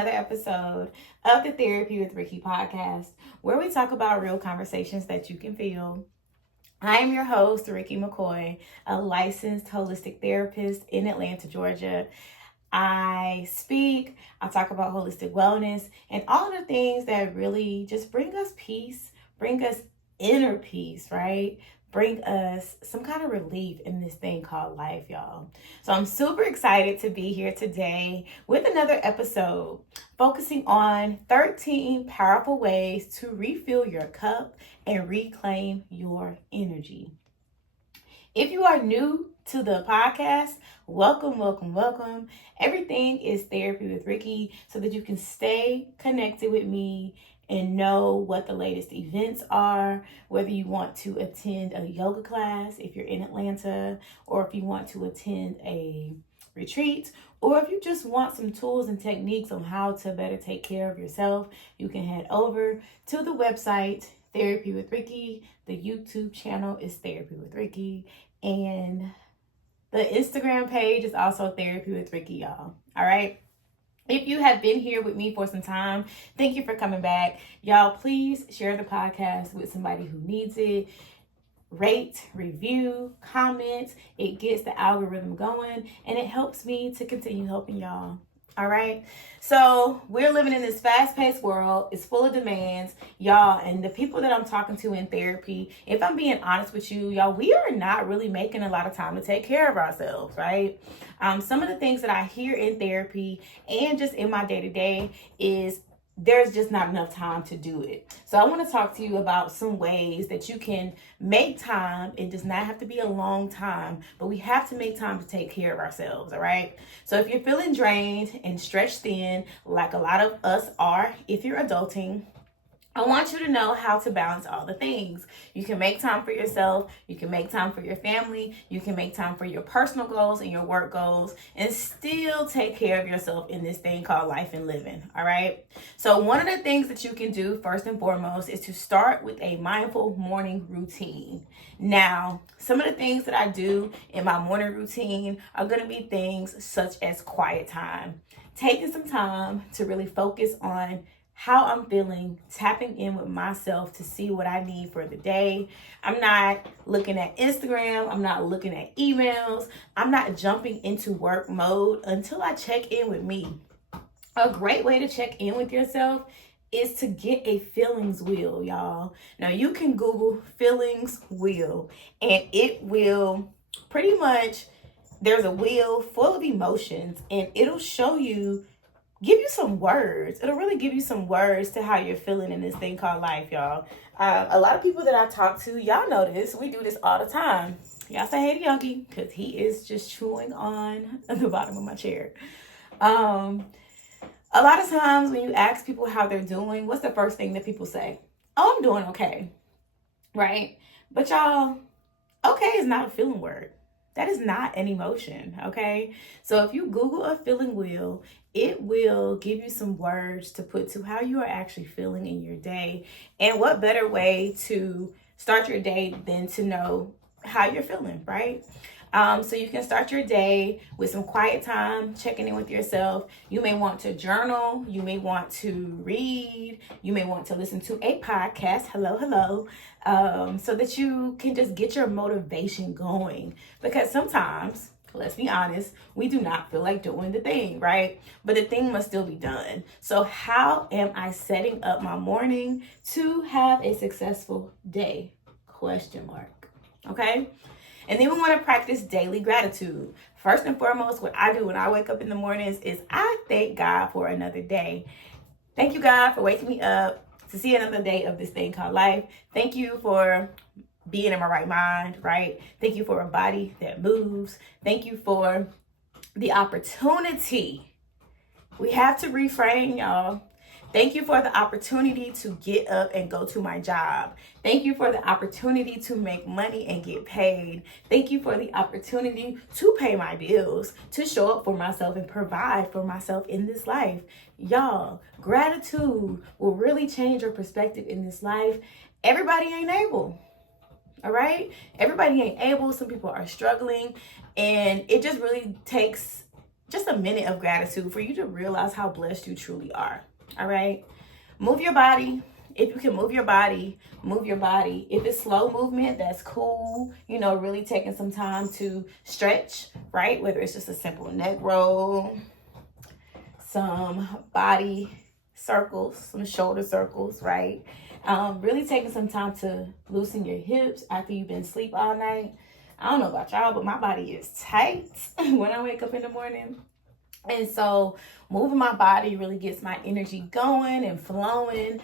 another episode of the Therapy with Ricky podcast, where we talk about real conversations that you can feel. I am your host, Ricky McCoy, a licensed holistic therapist in Atlanta, Georgia. I speak, I talk about holistic wellness, and all of the things that really just bring us peace, bring us inner peace, right? Bring us some kind of relief in this thing called life, y'all. So I'm super excited to be here today with another episode focusing on 13 powerful ways to refill your cup and reclaim your energy. If you are new to the podcast, welcome. Everything is Therapy with Ricky so that you can stay connected with me and know what the latest events are, whether you want to attend a yoga class if you're in Atlanta, or if you want to attend a retreat, or if you just want some tools and techniques on how to better take care of yourself, you can head over to the website, Therapy with Ricky. The YouTube channel is Therapy with Ricky, and the Instagram page is also Therapy with Ricky, y'all. All right. If you have been here with me for some time, thank you for coming back. Y'all, please share the podcast with somebody who needs it. Rate, review, comment. It gets the algorithm going and it helps me to continue helping y'all. All right. So we're living in this fast-paced world. It's full of demands, y'all. And the people that I'm talking to in therapy, if I'm being honest with you, y'all, we are not really making a lot of time to take care of ourselves, right? Some of the things that I hear in therapy and just in my day-to-day is there's just not enough time to do it. So I want to talk to you about some ways that you can make time. It does not have to be a long time, but we have to make time to take care of ourselves, all right? So if you're feeling drained and stretched thin, like a lot of us are, if you're adulting, I want you to know how to balance all the things. You can make time for yourself. You can make time for your family. You can make time for your personal goals and your work goals and still take care of yourself in this thing called life and living. All right. So one of the things that you can do first and foremost is to start with a mindful morning routine. Now, some of the things that I do in my morning routine are going to be things such as quiet time, taking some time to really focus on how I'm feeling, tapping in with myself to see what I need for the day. I'm not looking at Instagram. I'm not looking at emails. I'm not jumping into work mode until I check in with me. A great way to check in with yourself is to get a feelings wheel, y'all. Now you can Google feelings wheel and it will pretty much, there's a wheel full of emotions and it'll show you, give you some words. It'll really give you some words to how you're feeling in this thing called life, y'all. A lot of people that I talk to, y'all know this. We do this all the time. Y'all say hey to Yogi because he is just chewing on the bottom of my chair. A lot of times when you ask people how they're doing, what's the first thing that people say? Oh, I'm doing okay, right? But y'all, okay is not a feeling word. That is not an emotion, okay? So if you Google a feeling wheel, it will give you some words to put to how you are actually feeling in your day. And what better way to start your day than to know how you're feeling, right? So you can start your day with some quiet time, checking in with yourself. You may want to journal. You may want to read. You may want to listen to a podcast. Hello. So that you can just get your motivation going. Because sometimes, let's be honest, we do not feel like doing the thing, right? But the thing must still be done. So how am I setting up my morning to have a successful day? ? Okay? And then we want to practice daily gratitude. First and foremost, what I do when I wake up in the mornings is I thank God for another day. Thank you, God, for waking me up to see another day of this thing called life. Thank you for being in my right mind, right? Thank you for a body that moves. Thank you for the opportunity. We have to reframe, y'all. Thank you for the opportunity to get up and go to my job. Thank you for the opportunity to make money and get paid. Thank you for the opportunity to pay my bills, to show up for myself and provide for myself in this life. Y'all, gratitude will really change your perspective in this life. Everybody ain't able. All right? Everybody ain't able. Some people are struggling. And it just really takes just a minute of gratitude for you to realize how blessed you truly are. All right. Move your body. If you can move your body, move your body. If it's slow movement, that's cool. Really taking some time to stretch, right? Whether it's just a simple neck roll, some body circles, some shoulder circles, right? Really taking some time to loosen your hips after you've been asleep all night. I don't know about y'all, but my body is tight when I wake up in the morning. And so moving my body really gets my energy going and flowing.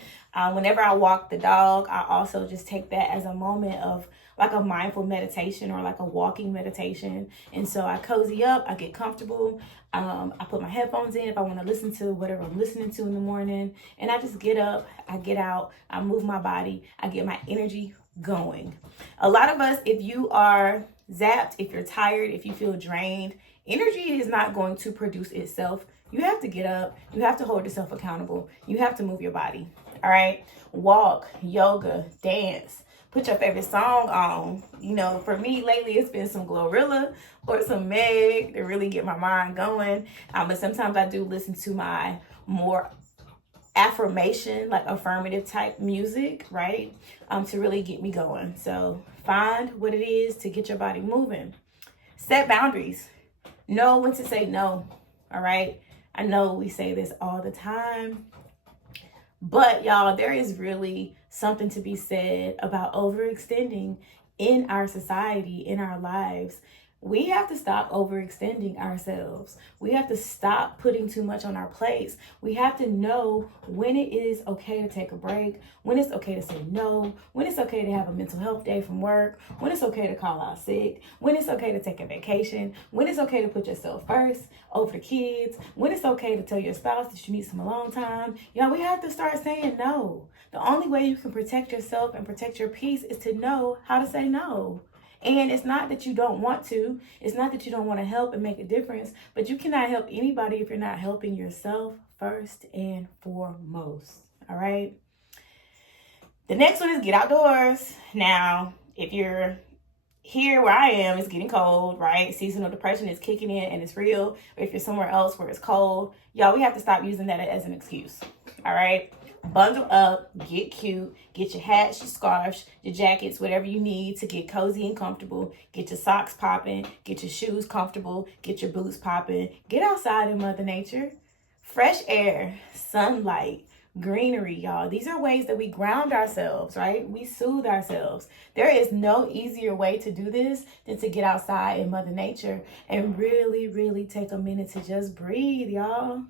Whenever I walk the dog, I also just take that as a moment of like a mindful meditation or like a walking meditation. And so I cozy up, I get comfortable. I put my headphones in if I want to listen to whatever I'm listening to in the morning. And I just get up, I get out, I move my body, I get my energy going. A lot of us, if you are zapped, if you're tired, if you feel drained, energy is not going to produce itself. You have to get up. You have to hold yourself accountable. You have to move your body. All right. Walk, yoga, dance. Put your favorite song on. For me lately, it's been some Glorilla or some Meg to really get my mind going. But sometimes I do listen to my more affirmation, like affirmative type music, right? To really get me going. So find what it is to get your body moving. Set boundaries. Know when to say no. All right. I know we say this all the time, but y'all, there is really something to be said about overextending in our society, in our lives. We have to stop overextending ourselves. We have to stop putting too much on our plates. We have to know when it is okay to take a break, when it's okay to say no, when it's okay to have a mental health day from work, when it's okay to call out sick, when it's okay to take a vacation, when it's okay to put yourself first over the kids, when it's okay to tell your spouse that you need some alone time. We have to start saying no. The only way you can protect yourself and protect your peace is to know how to say no. And it's not that you don't want to. It's not that you don't want to help and make a difference. But you cannot help anybody if you're not helping yourself first and foremost. All right. The next one is get outdoors. Now, if you're here where I am, it's getting cold, right? Seasonal depression is kicking in and it's real. Or if you're somewhere else where it's cold, y'all, we have to stop using that as an excuse. All right. Bundle up, get cute, get your hats, your scarves, your jackets, whatever you need to get cozy and comfortable. Get your socks popping, get your shoes comfortable, get your boots popping. Get outside in Mother Nature. Fresh air, sunlight, greenery, y'all. These are ways that we ground ourselves, right? We soothe ourselves. There is no easier way to do this than to get outside in Mother Nature and really, really take a minute to just breathe, y'all.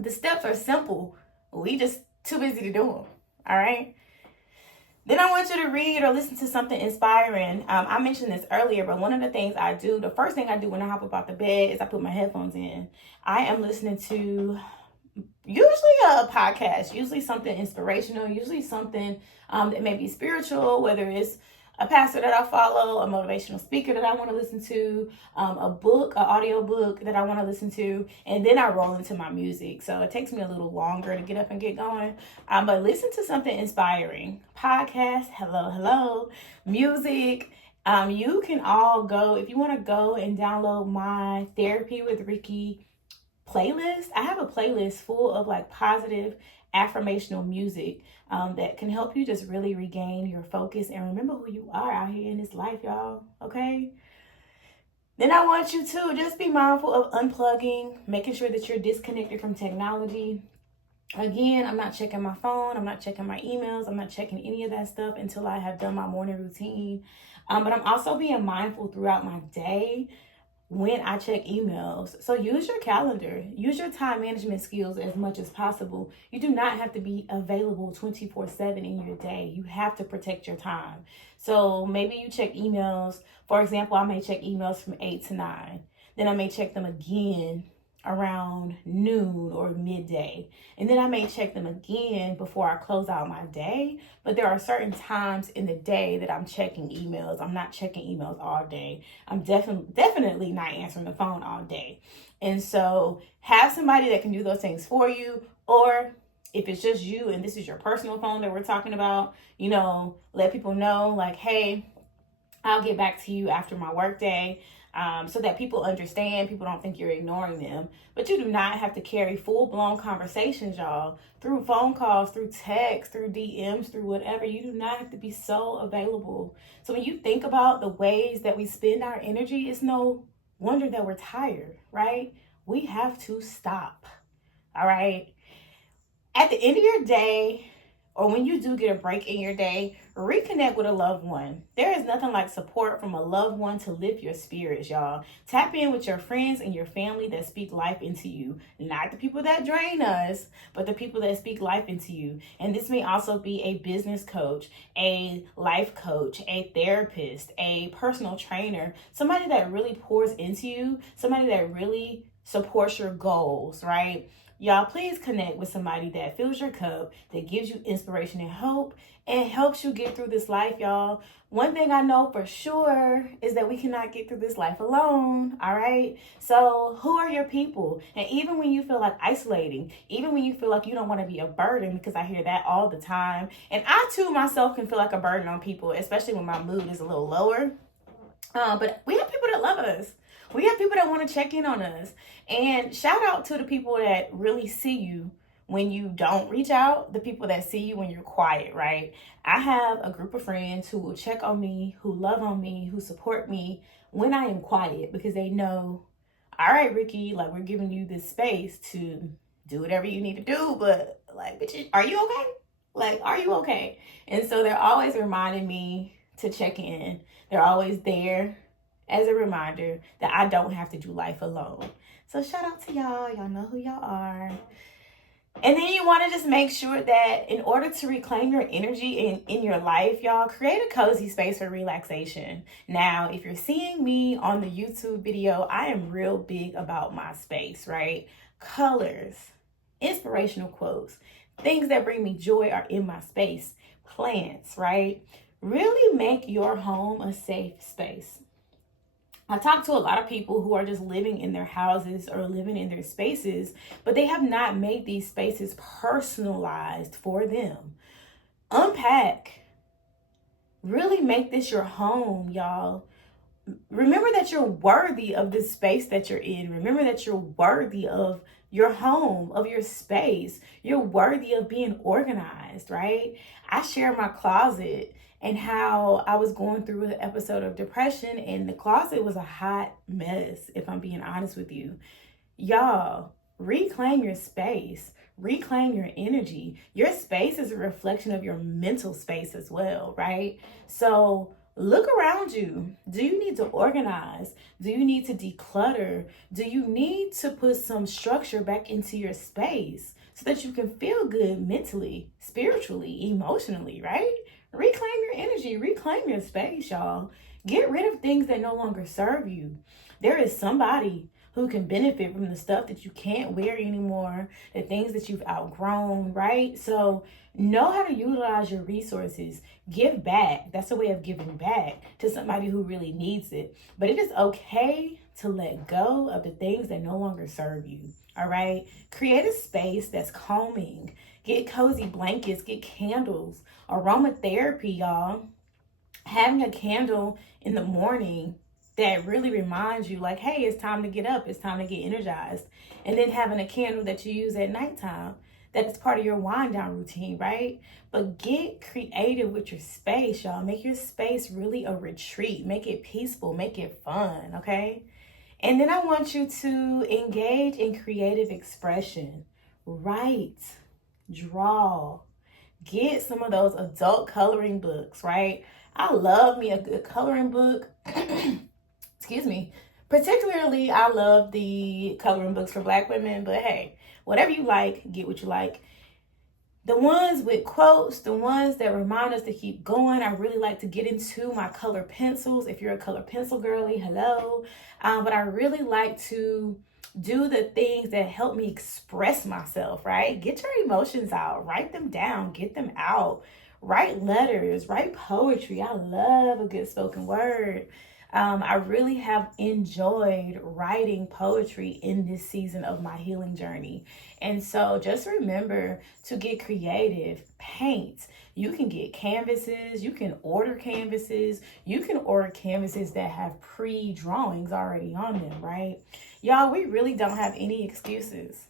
The steps are simple. We just too busy to do them. All right. Then I want you to read or listen to something inspiring. I mentioned this earlier, but one of the things I do, the first thing I do when I hop up out the bed is I put my headphones in. I am listening to usually a podcast, usually something inspirational, usually something that may be spiritual, whether it's a pastor that I follow, a motivational speaker that I want to listen to, a book, an audio book that I want to listen to, and then I roll into my music. So it takes me a little longer to get up and get going. But listen to something inspiring. Podcast, hello, music. You can all go, if you want to go and download my Therapy with Ricky playlist. I have a playlist full of like positive affirmational music that can help you just really regain your focus and remember who you are out here in this life, y'all. Okay. Then I want you to just be mindful of unplugging, making sure that you're disconnected from technology. Again, I'm not checking my phone. I'm not checking my emails. I'm not checking any of that stuff until I have done my morning routine. But I'm also being mindful throughout my day when I check emails. So use your calendar, use your time management skills as much as possible. You do not have to be available 24/7 in your day. You have to protect your time. So maybe you check emails. For example, I may check emails from 8 to 9. Then I may check them again around noon or midday. And then I may check them again before I close out my day. But there are certain times in the day that I'm checking emails. I'm not checking emails all day. I'm definitely not answering the phone all day. And so have somebody that can do those things for you. Or if it's just you and this is your personal phone that we're talking about, let people know like, hey, I'll get back to you after my work day. so that people understand, people don't think you're ignoring them. But you do not have to carry full-blown conversations, y'all, through phone calls, through text, through DMs, through whatever. You do not have to be so available. So when you think about the ways that we spend our energy, it's no wonder that we're tired, right? We have to stop, all right? At the end of your day, or when you do get a break in your day, reconnect with a loved one. There is nothing like support from a loved one to lift your spirits, y'all. Tap in with your friends and your family that speak life into you. Not the people that drain us, but the people that speak life into you. And this may also be a business coach, a life coach, a therapist, a personal trainer, somebody that really pours into you, somebody that really supports your goals, right? Y'all, please connect with somebody that fills your cup, that gives you inspiration and hope, and helps you get through this life, y'all. One thing I know for sure is that we cannot get through this life alone, all right? So who are your people? And even when you feel like isolating, even when you feel like you don't want to be a burden, because I hear that all the time, and I too myself can feel like a burden on people, especially when my mood is a little lower. But we have people that love us. We have people that want to check in on us. And shout out to the people that really see you when you don't reach out, the people that see you when you're quiet, right? I have a group of friends who will check on me, who love on me, who support me when I am quiet, because they know, all right, Ricky, like, we're giving you this space to do whatever you need to do, but like, bitch, are you okay? Like, are you okay? And so they're always reminding me to check in. They're always there as a reminder that I don't have to do life alone. So shout out to y'all. Y'all know who y'all are. And then you want to just make sure that in order to reclaim your energy in your life, y'all, create a cozy space for relaxation. Now, if you're seeing me on the YouTube video, I am real big about my space, right? Colors, inspirational quotes, things that bring me joy are in my space. Plants, right? Really make your home a safe space. I talk to a lot of people who are just living in their houses or living in their spaces, but they have not made these spaces personalized for them. Unpack. Really make this your home, y'all. Remember that you're worthy of the space that you're in. Remember that you're worthy of your home, of your space. You're worthy of being organized, right? I share my closet and how I was going through an episode of depression, and the closet was a hot mess, if I'm being honest with you. Y'all, reclaim your space. Reclaim your energy. Your space is a reflection of your mental space as well, right? So look around you. Do you need to organize? Do you need to declutter? Do you need to put some structure back into your space so that you can feel good mentally, spiritually, emotionally, right? Reclaim your energy. Reclaim your space, y'all. Get rid of things that no longer serve you. There is somebody who can benefit from the stuff that you can't wear anymore, the things that you've outgrown, right? So know how to utilize your resources. Give back. That's a way of giving back to somebody who really needs it. But it is okay to let go of the things that no longer serve you, all right? Create a space that's calming. Get cozy blankets, get candles, aromatherapy, y'all. Having a candle in the morning that really reminds you, like, hey, it's time to get up, it's time to get energized. And then having a candle that you use at nighttime that is part of your wind down routine, right? But get creative with your space, y'all. Make your space really a retreat. Make it peaceful, make it fun, okay? And then I want you to engage in creative expression. Write, draw, get some of those adult coloring books, right? I love me a good coloring book. Excuse me. Particularly, I love the coloring books for Black women, but hey, whatever you like, get what you like. The ones with quotes, the ones that remind us to keep going. I really like to get into my color pencils. If you're a color pencil girly, hello. But I really like to do the things that help me express myself, right? Get your emotions out, write them down, get them out. Write letters, write poetry. I love a good spoken word. I really have enjoyed writing poetry in this season of my healing journey. And so just remember to get creative, paint. You can get canvases, you can order canvases, you can order canvases that have pre-drawings already on them, right? Y'all, we really don't have any excuses.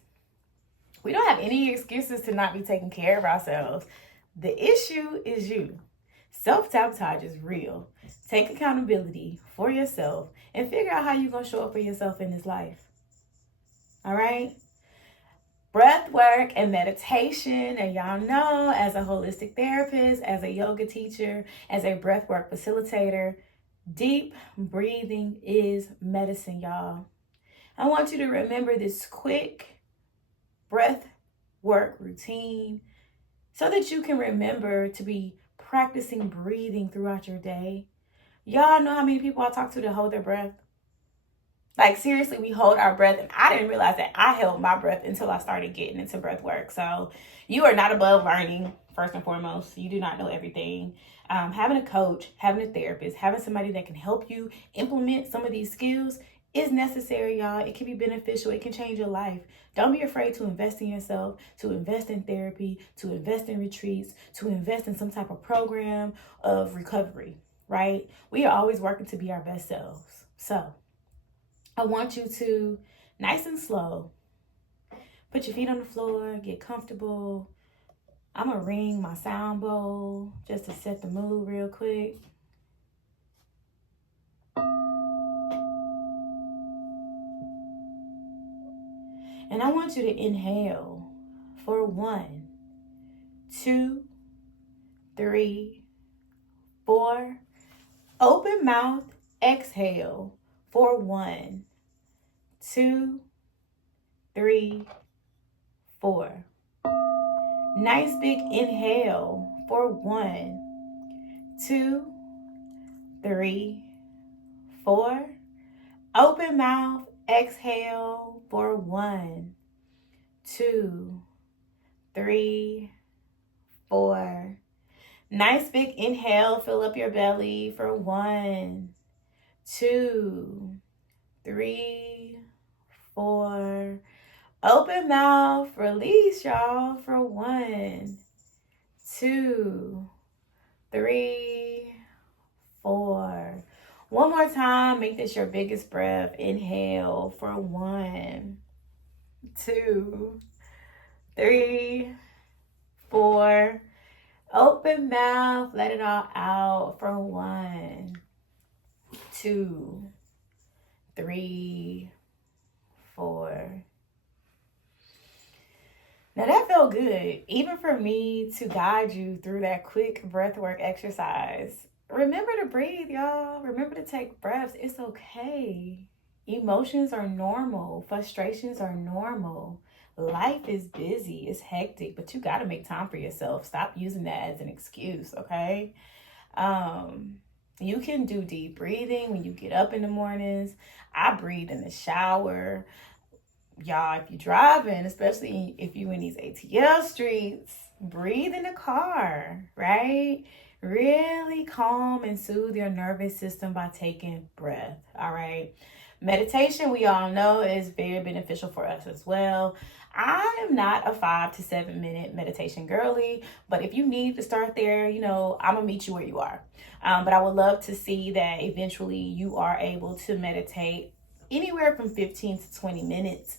We don't have any excuses to not be taking care of ourselves. The issue is you. Self-sabotage is real. Take accountability for yourself and figure out how you're going to show up for yourself in this life. All right? Breath work and meditation, and y'all know, as a holistic therapist, as a yoga teacher, as a breath work facilitator, deep breathing is medicine, y'all. I want you to remember this quick breath work routine so that you can remember to be practicing breathing throughout your day. Y'all know how many people I talk to that hold their breath? Like, seriously, we hold our breath, and I didn't realize that I held my breath until I started getting into breath work. So you are not above learning, first and foremost. You do not know everything. Having a coach, having a therapist, having somebody that can help you implement some of these skills is necessary, y'all. It can be beneficial. It can change your life. Don't be afraid to invest in yourself, to invest in therapy, to invest in retreats, to invest in some type of program of recovery, right? We are always working to be our best selves. So I want you to, nice and slow, put your feet on the floor, get comfortable. I'm going to ring my sound bowl just to set the mood real quick. And I want you to inhale for 1, 2, 3, 4. Open mouth, exhale for 1, 2, 3, 4. Nice big inhale for 1, 2, 3, 4. Open mouth, exhale for 1, 2, 3, 4. Nice big inhale, fill up your belly for 1, 2, 3, 4. Open mouth, release, y'all, for 1, 2, 3, 4. One more time, make this your biggest breath. Inhale for 1, 2, 3, 4. Open mouth, let it all out for 1, 2, 3, 4. Now that felt good, even for me to guide you through that quick breathwork exercise. Remember to breathe, y'all. Remember to take breaths. It's okay. Emotions are normal. Frustrations are normal. Life is busy. It's hectic, but you got to make time for yourself. Stop using that as an excuse, okay? You can do deep breathing when you get up in the mornings. I breathe in the shower. Y'all, if you're driving, especially if you're in these ATL streets, breathe in the car, right? Really calm and soothe your nervous system by taking breath, all right? Meditation, we all know, is very beneficial for us as well. I am not a 5 to 7 minute meditation girly, but if you need to start there, I'm going to meet you where you are. But I would love to see that eventually you are able to meditate anywhere from 15 to 20 minutes.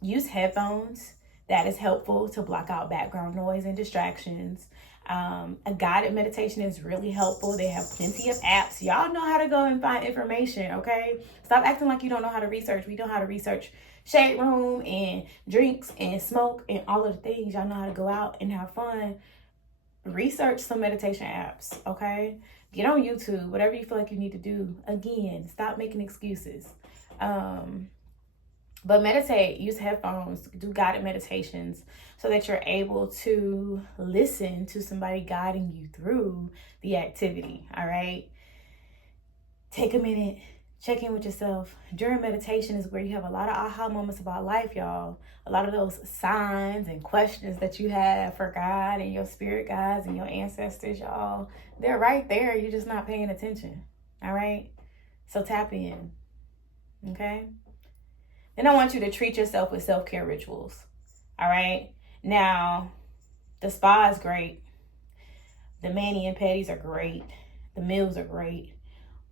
Use headphones. That is helpful to block out background noise and distractions. A guided meditation is really helpful. They have plenty of apps. Y'all know how to go and find information, okay? Stop acting like you don't know how to research. We know how to research shade room and drinks and smoke and all of the things. Y'all know how to go out and have fun. Research some meditation apps, okay? Get on YouTube, whatever you feel like you need to do. Again, stop making excuses. But meditate, use headphones, do guided meditations so that you're able to listen to somebody guiding you through the activity, all right? Take a minute, check in with yourself. During meditation is where you have a lot of aha moments about life, y'all. A lot of those signs and questions that you have for God and your spirit guides and your ancestors, y'all. They're right there. You're just not paying attention, all right? So tap in, okay? Then I want you to treat yourself with self-care rituals, all right? Now, the spa is great. The mani and pedis are great. The meals are great.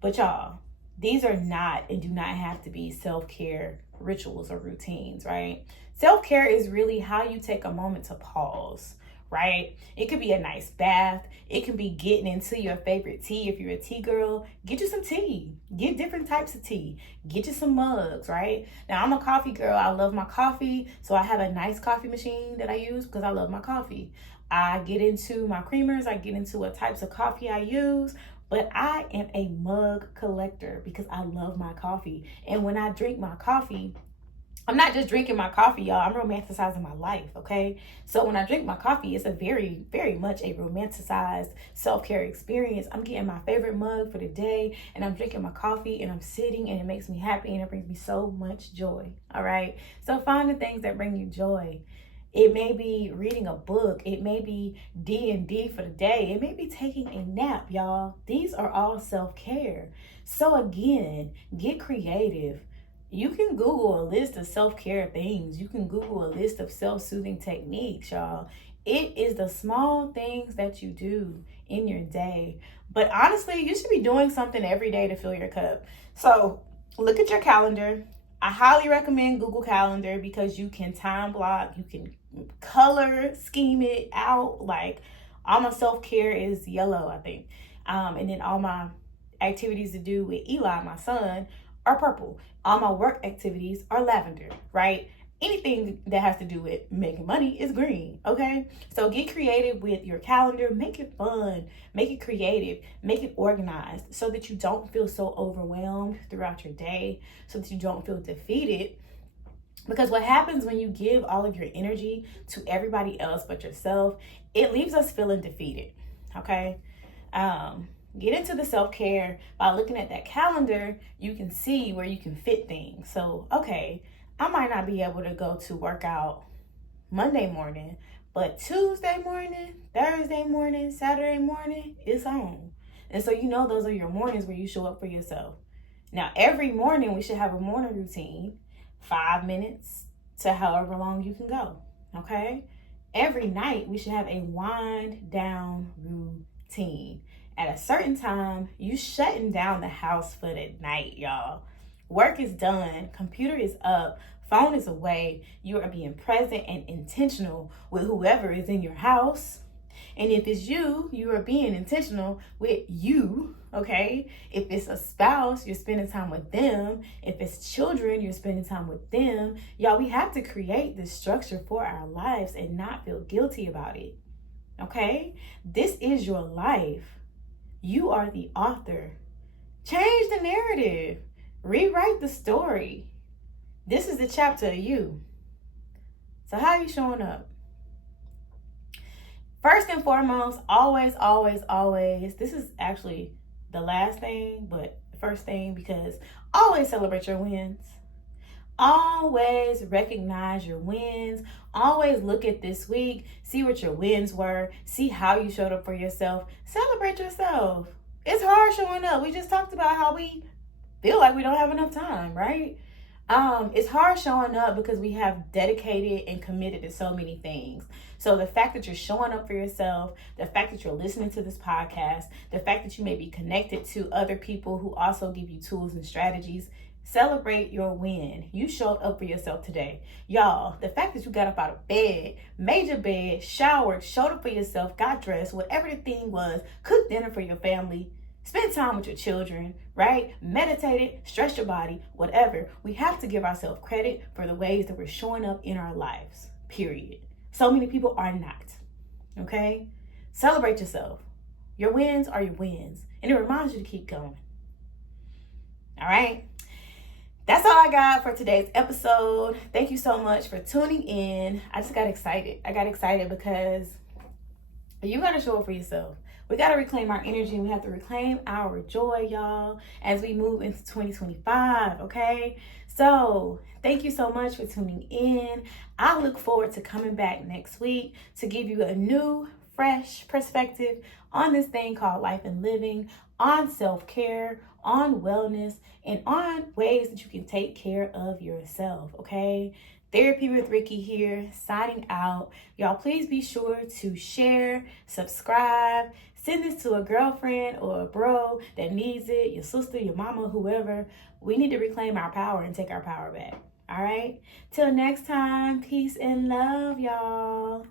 But y'all, these are not and do not have to be self-care rituals or routines, right? Self-care is really how you take a moment to pause, right? It could be a nice bath. It can be getting into your favorite tea. If you're a tea girl, get you some tea. Get different types of tea. Get you some mugs, right? Now, I'm a coffee girl. I love my coffee. So I have a nice coffee machine that I use because I love my coffee. I get into my creamers. I get into what types of coffee I use. But I am a mug collector because I love my coffee. And when I drink my coffee, I'm not just drinking my coffee, y'all. I'm romanticizing my life, okay? So when I drink my coffee, it's a very, very much a romanticized self-care experience. I'm getting my favorite mug for the day, and I'm drinking my coffee, and I'm sitting, and it makes me happy, and it brings me so much joy, all right? So find the things that bring you joy. It may be reading a book. It may be D&D for the day. It may be taking a nap, y'all. These are all self-care. So again, get creative. You can Google a list of self-care things. You can Google a list of self-soothing techniques, y'all. It is the small things that you do in your day. But honestly, you should be doing something every day to fill your cup. So look at your calendar. I highly recommend Google Calendar because you can time block, you can color scheme it out. Like all my self-care is yellow, I think. And then all my activities to do with Eli, my son, are purple. All my work activities are lavender, right? Anything that has to do with making money is green, okay? So get creative with your calendar. Make it fun. Make it creative. Make it organized so that you don't feel so overwhelmed throughout your day, so that you don't feel defeated. Because what happens when you give all of your energy to everybody else but yourself, it leaves us feeling defeated, okay? Get into the self-care by looking at that calendar. You can see where you can fit things. So, okay, I might not be able to go to work out Monday morning, but Tuesday morning, Thursday morning, Saturday morning, it's on. And so you know those are your mornings where you show up for yourself. Now, every morning we should have a morning routine, 5 minutes to however long you can go, okay? Every night we should have a wind down routine. At a certain time, you shutting down the house for the night, y'all. Work is done, computer is up, phone is away. You are being present and intentional with whoever is in your house. And if it's you, you are being intentional with you, okay? If it's a spouse, you're spending time with them. If it's children, you're spending time with them. Y'all, we have to create this structure for our lives and not feel guilty about it, okay? This is your life. You are the author. Change the narrative. Rewrite the story. This is the chapter of you. So how are you showing up? First and foremost, always, always, always, this is actually the last thing, but the first thing, because always celebrate your wins. Always recognize your wins. Always look at this week, see what your wins were, see how you showed up for yourself. Celebrate yourself. It's hard showing up. We just talked about how we feel like we don't have enough time, right? It's hard showing up because we have dedicated and committed to so many things. So the fact that you're showing up for yourself, the fact that you're listening to this podcast, the fact that you may be connected to other people who also give you tools and strategies, celebrate your win. You showed up for yourself today. Y'all, the fact that you got up out of bed, made your bed, showered, showed up for yourself, got dressed, whatever the thing was, cooked dinner for your family, spend time with your children, right? Meditated, stretch your body, whatever. We have to give ourselves credit for the ways that we're showing up in our lives, period. So many people are not, okay? Celebrate yourself. Your wins are your wins, and it reminds you to keep going. All right? That's all I got for today's episode. Thank you so much for tuning in. I just got excited. I got excited because you got to show up for yourself. We got to reclaim our energy. We have to reclaim our joy, y'all, as we move into 2025, okay? So thank you so much for tuning in. I look forward to coming back next week to give you a new, fresh perspective on this thing called life and living, on self-care, on wellness, and on ways that you can take care of yourself, okay? Therapy with Ricky here, signing out. Y'all, please be sure to share, subscribe, send this to a girlfriend or a bro that needs it, your sister, your mama, whoever. We need to reclaim our power and take our power back. All right? Till next time, peace and love, y'all.